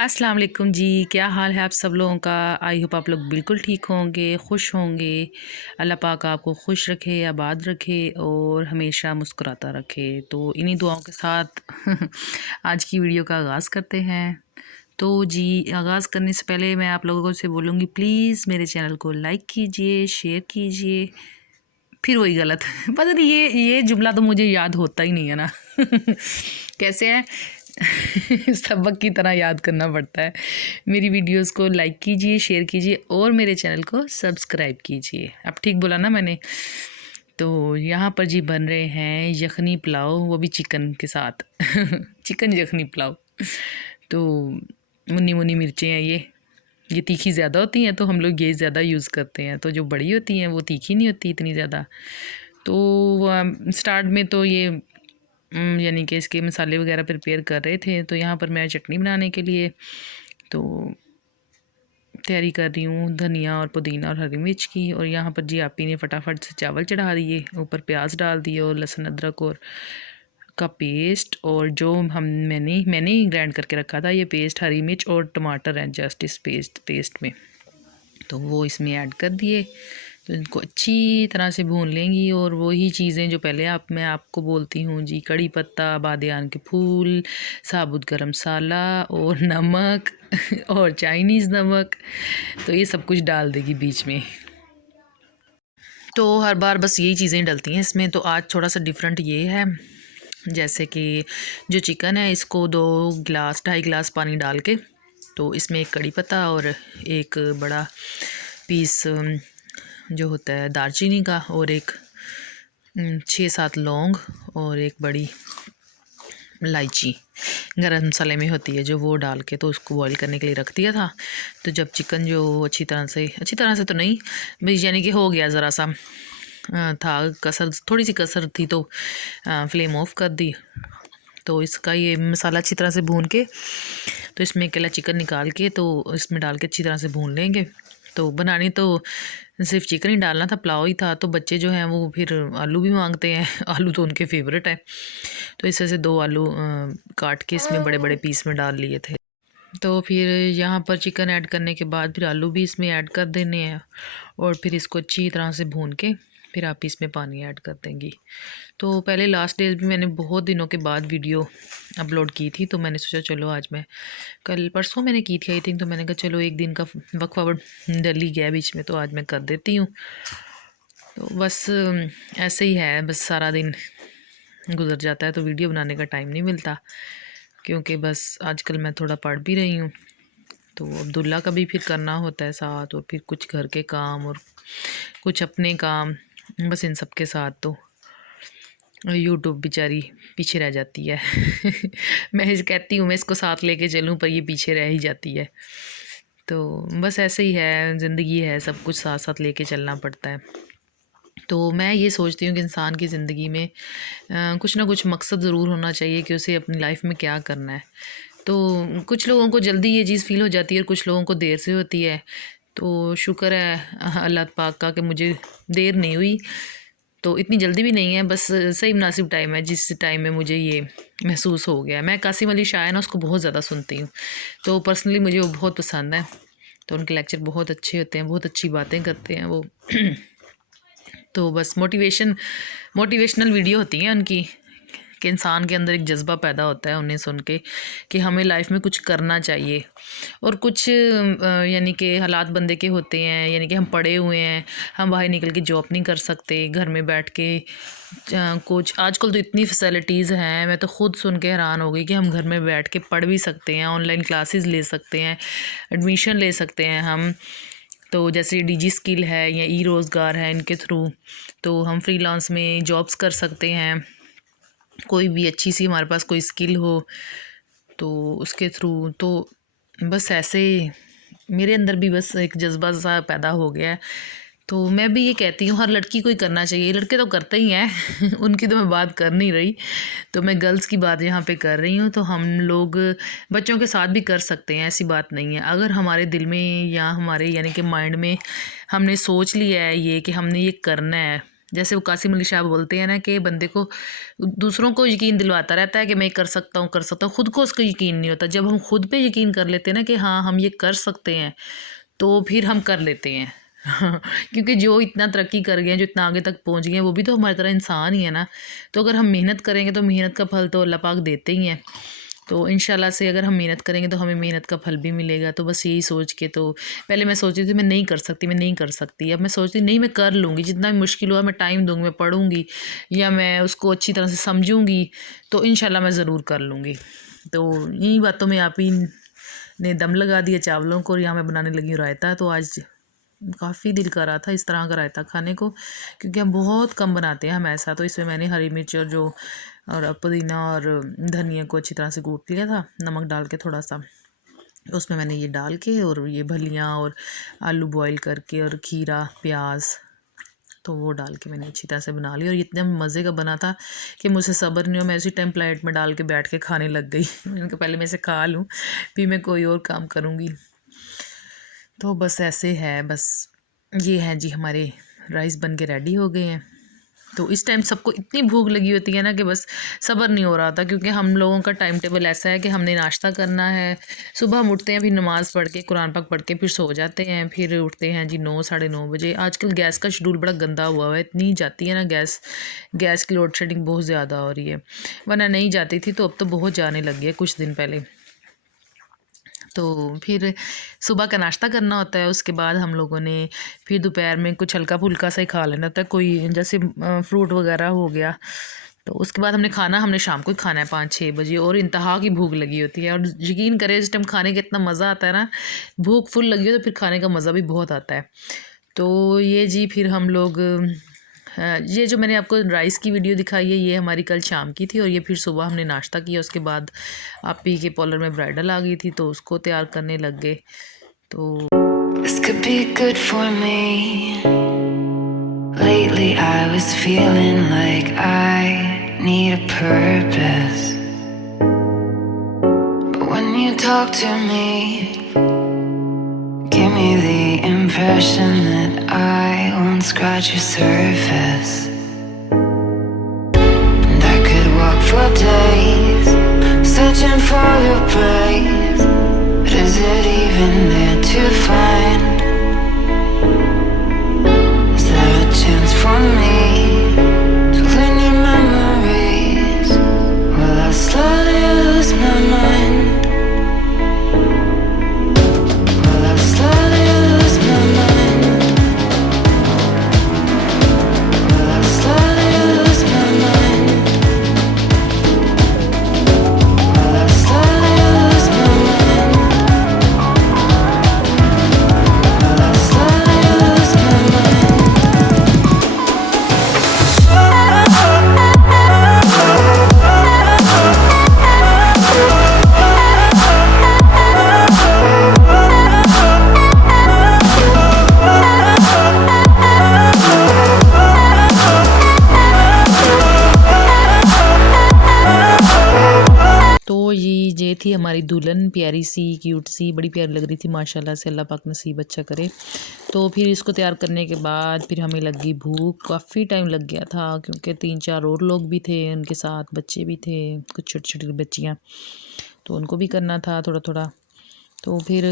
अस्सलाम वालेकुम जी। क्या हाल है आप सब लोगों का। आई होप आप लोग बिल्कुल ठीक होंगे, खुश होंगे। अल्लाह पाक आपको खुश रखे, आबाद रखे और हमेशा मुस्कुराता रखे। तो इन्हीं दुआओं के साथ आज की वीडियो का आगाज़ करते हैं। तो जी, आगाज़ करने से पहले मैं आप लोगों से बोलूँगी, प्लीज़ मेरे चैनल को लाइक कीजिए, शेयर कीजिए। फिर वही गलत पता नहीं, ये जुमला तो मुझे याद होता ही नहीं है ना कैसे है सबक की तरह याद करना पड़ता है। मेरी वीडियोस को लाइक कीजिए, शेयर कीजिए और मेरे चैनल को सब्सक्राइब कीजिए। अब ठीक बोला ना मैंने। तो यहाँ पर जी बन रहे हैं यखनी पुलाव, वो भी चिकन के साथ चिकन यखनी पुलाव। तो मुन्नी मुन्नी मिर्चें हैं ये तीखी ज़्यादा होती हैं तो हम लोग ये ज़्यादा यूज़ करते हैं। तो जो बड़ी होती हैं वो तीखी नहीं होती इतनी ज़्यादा। तो स्टार्ट में तो ये यानी कि इसके मसाले वगैरह प्रिपेयर कर रहे थे। तो यहाँ पर मैं चटनी बनाने के लिए तो तैयारी कर रही हूँ, धनिया और पुदीना और हरी मिर्च की। और यहाँ पर जी आपी ने फटाफट से चावल चढ़ा दिए, ऊपर प्याज डाल दिए और लहसुन अदरक और का पेस्ट। और जो मैंने ही ग्राइंड करके रखा था ये पेस्ट, हरी मिर्च और टमाटर हैं जस्ट इस पेस्ट में, तो वो इसमें ऐड कर दिए। तो इनको अच्छी तरह से भून लेंगी। और वही चीज़ें जो पहले मैं आपको बोलती हूँ जी, कड़ी पत्ता, बादियान के फूल, साबुत गरम मसाला और नमक और चाइनीज़ नमक, तो ये सब कुछ डाल देगी बीच में। तो हर बार बस यही चीज़ें डलती हैं इसमें। तो आज थोड़ा सा डिफरेंट ये है, जैसे कि जो चिकन है इसको 2-2.5 गिलास पानी डाल के, तो इसमें एक कड़ी पत्ता और एक बड़ा पीस जो होता है दालचीनी का, और एक 6-7 लौंग और एक बड़ी इलायची गरम मसाले में होती है जो, वो डाल के तो उसको बॉईल करने के लिए रख दिया था। तो जब चिकन जो अच्छी तरह से तो नहीं भाई, यानी कि हो गया ज़रा सा था कसर, थोड़ी सी कसर थी, तो फ्लेम ऑफ कर दी। तो इसका ये मसाला अच्छी तरह से भून के, तो इसमें अकेला चिकन निकाल के तो इसमें डाल के अच्छी तरह से भून लेंगे। तो बनानी तो सिर्फ चिकन ही डालना था, पुलाव ही था। तो बच्चे जो हैं वो फिर आलू भी मांगते हैं आलू तो उनके फेवरेट है। तो इस वजह से 2 आलू काट के इसमें बड़े बड़े पीस में डाल लिए थे। तो फिर यहाँ पर चिकन ऐड करने के बाद फिर आलू भी इसमें ऐड कर देने हैं और फिर इसको अच्छी तरह से भून के फिर आप इसमें पानी ऐड कर देंगी। तो पहले लास्ट डेज भी मैंने बहुत दिनों के बाद वीडियो अपलोड की थी, तो मैंने सोचा चलो आज मैं, कल परसों मैंने की थी आई थिंक, तो मैंने कहा चलो एक दिन का वक्फा डल ही गया बीच में, तो आज मैं कर देती हूँ। तो बस ऐसे ही है, बस सारा दिन गुजर जाता है तो वीडियो बनाने का टाइम नहीं मिलता, क्योंकि बस आजकल मैं थोड़ा पढ़ भी रही हूँ। तो अब्दुल्ला का भी फिर करना होता है साथ, और फिर कुछ घर के काम और कुछ अपने काम, बस इन सब के साथ तो यूट्यूब बेचारी पीछे रह जाती है मैं कहती हूँ मैं इसको साथ लेके चलूँ, पर ये पीछे रह ही जाती है। तो बस ऐसे ही है, ज़िंदगी है, सब कुछ साथ साथ लेके चलना पड़ता है। तो मैं ये सोचती हूँ कि इंसान की ज़िंदगी में कुछ ना कुछ मकसद ज़रूर होना चाहिए कि उसे अपनी लाइफ में क्या करना है। तो कुछ लोगों को जल्दी ये चीज़ फ़ील हो जाती है और कुछ लोगों को देर से होती है। तो शुक्र है अल्लाह पाक का कि मुझे देर नहीं हुई, तो इतनी जल्दी भी नहीं है, बस सही मुनासिब टाइम है जिस टाइम में मुझे ये महसूस हो गया। मैं कासिम अली शाह है ना, उसको बहुत ज़्यादा सुनती हूँ, तो पर्सनली मुझे वो बहुत पसंद है। तो उनके लेक्चर बहुत अच्छे होते हैं, बहुत अच्छी बातें करते हैं वो तो बस मोटिवेशनल वीडियो होती हैं उनकी, कि इंसान के अंदर एक जज्बा पैदा होता है उन्हें सुन के कि हमें लाइफ में कुछ करना चाहिए। और कुछ यानी कि हालात बंदे के होते हैं, यानी कि हम पढ़े हुए हैं, हम बाहर निकल के जॉब नहीं कर सकते, घर में बैठ के कुछ आजकल तो इतनी फैसिलिटीज़ हैं, मैं तो ख़ुद सुन के हैरान हो गई कि हम घर में बैठ के पढ़ भी सकते हैं, ऑनलाइन क्लासेस ले सकते हैं, एडमिशन ले सकते हैं हम। तो जैसे डिजी स्किल है या ई रोज़गार है, इनके थ्रू तो हम फ्रीलांस में जॉब्स कर सकते हैं। कोई भी अच्छी सी हमारे पास कोई स्किल हो तो उसके थ्रू, तो बस ऐसे मेरे अंदर भी बस एक जज्बा सा पैदा हो गया है। तो मैं भी ये कहती हूँ हर लड़की को ही करना चाहिए, लड़के तो करते ही हैं उनकी तो मैं बात कर नहीं रही, तो मैं गर्ल्स की बात यहाँ पे कर रही हूँ। तो हम लोग बच्चों के साथ भी कर सकते हैं, ऐसी बात नहीं है। अगर हमारे दिल में या हमारे यानी कि माइंड में हमने सोच लिया है ये कि हमने ये करना है, जैसे वो कासिम अली शाह बोलते हैं ना कि बंदे को दूसरों को यकीन दिलवाता रहता है कि मैं कर सकता हूँ, खुद को उसका यकीन नहीं होता। जब हम खुद पे यकीन कर लेते हैं ना कि हाँ हम ये कर सकते हैं, तो फिर हम कर लेते हैं। क्योंकि जो इतना तरक्की कर गए हैं, जो इतना आगे तक पहुँच गए हैं, वो भी तो हमारी तरह इंसान ही है ना। तो अगर हम मेहनत करेंगे तो मेहनत का फल तो अल्लाह पाक देते ही हैं। तो इंशाल्लाह से अगर हम मेहनत करेंगे तो हमें मेहनत का फल भी मिलेगा। तो बस यही सोच के, तो पहले मैं सोचती थी मैं नहीं कर सकती, मैं नहीं कर सकती। अब मैं सोचती नहीं, मैं कर लूँगी, जितना भी मुश्किल हुआ मैं टाइम दूँगी, मैं पढ़ूँगी या मैं उसको अच्छी तरह से समझूँगी, तो इंशाल्लाह मैं ज़रूर कर लूँगी। तो इन्हीं बातों में आप ही ने दम लगा दिया चावलों को, और यहाँ मैं बनाने लगी हूँ रायता। तो आज काफ़ी दिल कर रहा था इस तरह का रायता खाने को, क्योंकि हम बहुत कम बनाते हैं हम ऐसा। तो इसमें मैंने हरी मिर्च और पुदीना और धनिया को अच्छी तरह से कूट लिया था, नमक डाल के थोड़ा सा। उसमें मैंने ये डाल के और ये फलियाँ और आलू बॉईल करके और खीरा प्याज, तो वो डाल के मैंने अच्छी तरह से बना लिया। और इतने मज़े का बना था कि मुझसे सब्र नहीं हुआ, मैं उसी टाइम प्लेट में डाल के बैठ के खाने लग गई। मैंने कहा पहले मैं इसे खा लूँ, फिर मैं कोई और काम करूँगी। तो बस ऐसे है, बस ये है जी, हमारे राइस बन के रेडी हो गए हैं। तो इस टाइम सबको इतनी भूख लगी होती है ना कि बस सब्र नहीं हो रहा था, क्योंकि हम लोगों का टाइम टेबल ऐसा है कि हमने नाश्ता करना है, सुबह हम उठते हैं, फिर नमाज़ पढ़ के कुरान पाक पढ़ के फिर सो जाते हैं, फिर उठते हैं जी 9 साढ़े 9 बजे। आजकल गैस का शेड्यूल बड़ा गंदा हुआ है, इतनी जाती है ना गैस की लोड शेडिंग बहुत ज़्यादा हो रही है, वरना नहीं जाती थी, तो अब तो बहुत जाने लगी है कुछ दिन पहले। तो फिर सुबह का नाश्ता करना होता है, उसके बाद हम लोगों ने फिर दोपहर में कुछ हल्का फुल्का सा ही खा लेना होता है, कोई जैसे फ्रूट वगैरह हो गया। तो उसके बाद हमने शाम को ही खाना है 5-6 बजे, और इंतहा की भूख लगी होती है। और यकीन करें इस टाइम खाने का इतना मज़ा आता है ना, भूख फुल लगी हो तो फिर खाने का मज़ा भी बहुत आता है। तो ये जी फिर हम लोग ये जो मैंने आपको राइस की वीडियो दिखाई है, ये हमारी कल शाम की थी, और ये फिर सुबह हमने नाश्ता किया। उसके बाद आप ही के पॉलर में ब्राइडल आ गई थी, तो उसको तैयार करने लग गए। तो This could be good for me. Lately I was feeling like I need a purpose, but when you talk to me, give me the impression that I won't scratch your surface. And I could walk for days, searching for your praise, but is it even there to find? Is there a chance for me to learn your memories? Will I slowly lose my mind? Will I slowly lose my mind? Will I slowly lose my mind? Will I slowly lose my mind? Will I slowly lose my mind? तो ये थी हमारी दुल्हन, प्यारी सी cute सी, बड़ी प्यारी लग रही थी माशाल्लाह से, अल्लाह पाक नसीब अच्छा करे। तो फिर इसको तैयार करने के बाद फिर हमें लगी भूख, काफ़ी टाइम लग गया था, क्योंकि 3-4 और लोग भी थे, उनके साथ बच्चे भी थे, कुछ छोटी छोटी बच्चियाँ, तो उनको भी करना था थोड़ा थोड़ा। तो फिर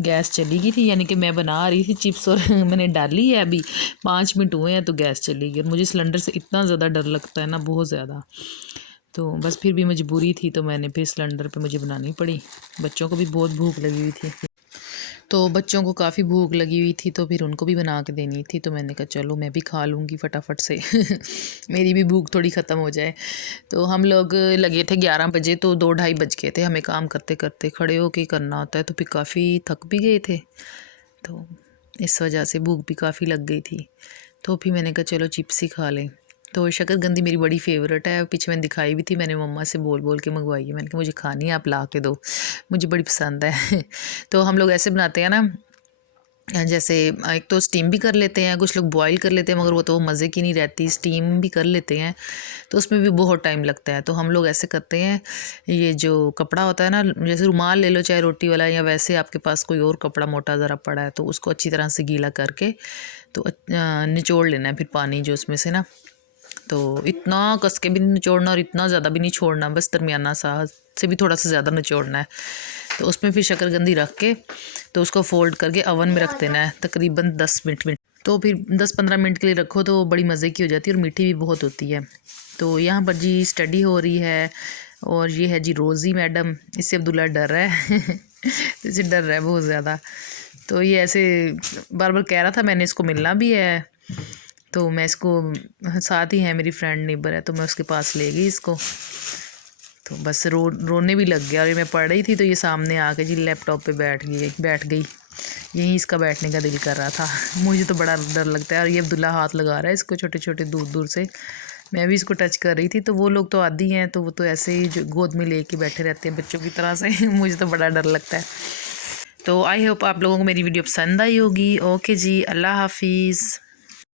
गैस चली गई थी, यानी कि मैं बना रही थी चिप्स और मैंने डाली है, अभी 5 मिनट हुए हैं तो गैस चली गई। और मुझे सिलेंडर से इतना ज़्यादा डर लगता है ना, बहुत ज़्यादा। तो बस फिर भी मजबूरी थी, तो मैंने फिर सिलेंडर पे मुझे बनानी पड़ी। बच्चों को भी बहुत भूख लगी हुई थी, तो बच्चों को काफ़ी भूख लगी हुई थी, तो फिर उनको भी बना के देनी थी। तो मैंने कहा चलो मैं भी खा लूँगी फटाफट से मेरी भी भूख थोड़ी ख़त्म हो जाए। तो हम लोग लगे थे 11 बजे, तो 2-2:30 बज गए थे हमें काम करते करते, खड़े होके करना होता है, तो फिर काफ़ी थक भी गए थे, तो इस वजह से भूख भी काफ़ी लग गई थी। तो फिर मैंने कहा चलो चिप्स ही खा लें। तो शकरकंदी मेरी बड़ी फेवरेट है, पीछे मैंने दिखाई भी थी, मैंने मम्मा से बोल बोल के मंगवाई है। मैंने कहा मुझे खानी है, आप ला के दो, मुझे बड़ी पसंद है। तो हम लोग ऐसे बनाते हैं ना जैसे एक तो स्टीम भी कर लेते हैं, कुछ लोग बॉईल कर लेते हैं, मगर वो तो मज़े की नहीं रहती। स्टीम भी कर लेते हैं तो उसमें भी बहुत टाइम लगता है। तो हम लोग ऐसे करते हैं, ये जो कपड़ा होता है ना, जैसे रुमाल ले लो चाहे रोटी वाला, या वैसे आपके पास कोई और कपड़ा मोटा ज़रा पड़ा है तो उसको अच्छी तरह से गीला करके तो निचोड़ लेना है फिर पानी जो उसमें से ना। तो इतना कस के भी नहीं निचोड़ना और इतना ज़्यादा भी नहीं छोड़ना, बस दरमियाना सा से भी थोड़ा सा ज़्यादा निचोड़ना है। तो उसमें फिर शक्करकंदी रख के तो उसको फोल्ड करके ओवन में रख देना है तकरीबन 10 मिनट। तो फिर 10-15 मिनट के लिए रखो तो वो बड़ी मज़े की हो जाती है और मीठी भी बहुत होती है। तो यहाँ पर जी स्टडी हो रही है और ये है जी रोज़ी मैडम, इससे अब्दुल्ला डर रहा है तो इससे डर रहा है बहुत ज़्यादा। तो ये ऐसे बार बार कह रहा था मैंने इसको मिलना भी है, तो मैं इसको, साथ ही है मेरी फ्रेंड नेबर है, तो मैं उसके पास ले गई इसको। तो बस रोने भी लग गया। और ये मैं पढ़ रही थी तो ये सामने आके जी लैपटॉप पे बैठ गई। यहीं इसका बैठने का दिल कर रहा था मुझे तो बड़ा डर लगता है। और ये अब्दुल्ला हाथ लगा रहा है इसको छोटे छोटे दूर दूर से। मैं भी इसको टच कर रही थी। तो वो लोग तो आदी हैं, तो वो तो ऐसे ही जो गोद में लेके बैठे रहते हैं बच्चों की तरह से मुझे तो बड़ा डर लगता है। तो आई होप आप लोगों को मेरी वीडियो पसंद आई होगी। ओके जी, अल्लाह हाफिज़।